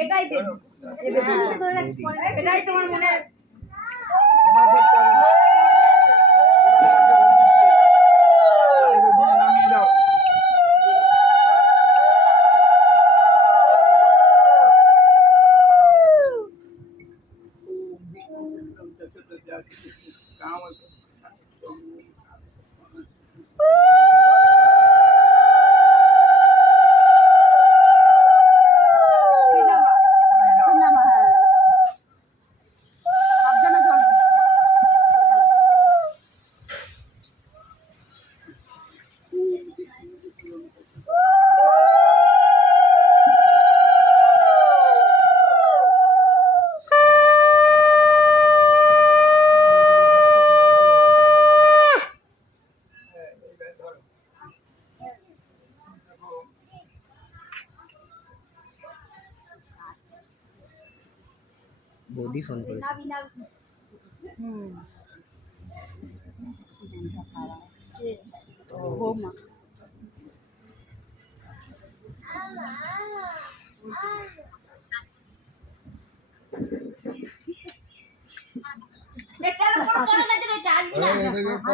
এটাই দেবো, এটাই তোমার মনে বৌদি ফোন করেছে। বৌমা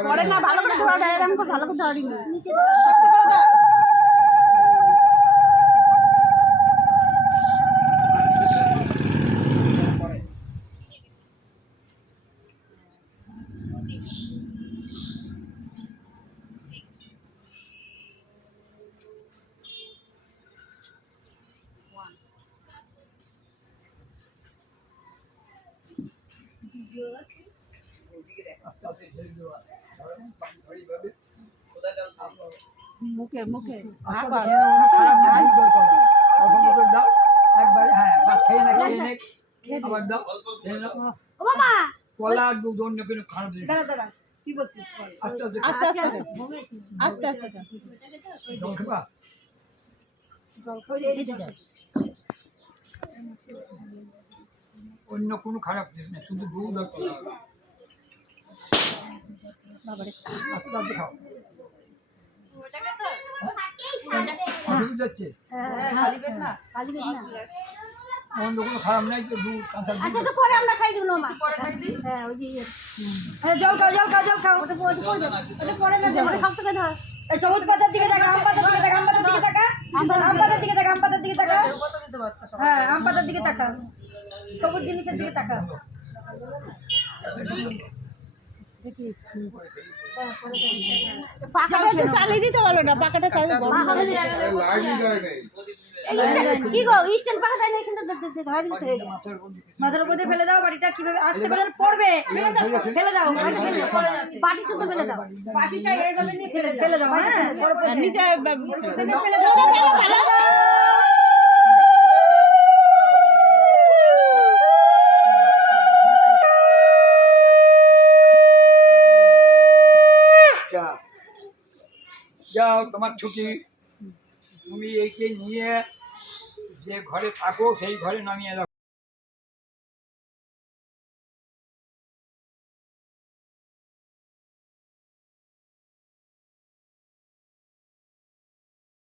করে না, ভালো করে ধরা দেয়, এরকম করে ভালো করে ধরি না, নিচে শক্ত করে দাও। মুখে মুখে একবারে হ্যাঁ বাস খেয়ে না খেয়ে নে আবার দাও খেয়ে নাও ও মামা কলা আর দুধ অন্য কোনো খারাপ জিনিস দাঁড়া দাঁড়া কি বলছিস আস্তে আস্তে আস্তে আস্তে আস্তে আস্তে জল খাবা অন্য কোনো খারাপ জিনিস না শুধু দুধ আর কলা আস্তে আস্তে খাও দুধ যাচ্ছে খালি পেট না অন্য কোনো খারাপ নাই তো দুধ কাঁচা দুধ আচ্ছা, তো পরে আমরা খাই দিব না মা, পরে খাই দিই। হ্যাঁ ওই যে জল খাও জল খাও জল খাও, ওটা পরে না, ওটা সব থেকে ধর। এই সবুজ পাতার দিকে তাকা, আম পাতার দিকে তাকা, আম পাতার দিকে তাকা, আম পাতার দিকে তাকা, আম পাতার দিকে তাকা, হ্যাঁ আম পাতার দিকে তাকা, সবুজ জিনিসের দিকে তাকা। পাকাটা চালিয়ে দিতে বলো না, পাকাটা চালিয়ে কি গো স্ট্যান্ড পাকা যায় না, কিন্তু ধরা দিতে হয়ে যায়। মাথার উপর ফেলে দাও, বাড়িটা কিভাবে আস্তে করে পড়বে, ফেলে দাও বাটি শুদ্ধ ফেলে দাও, বাটিটা এইভাবে নিয়ে ফেলে দাও, হ্যাঁ নিচে ফেলে দাও, ফেলে দাও। যাও তোমার ছুটি তুমি এইকে নিয়ে যে ঘরে থাকো সেই ঘরে নামিয়ে দাও।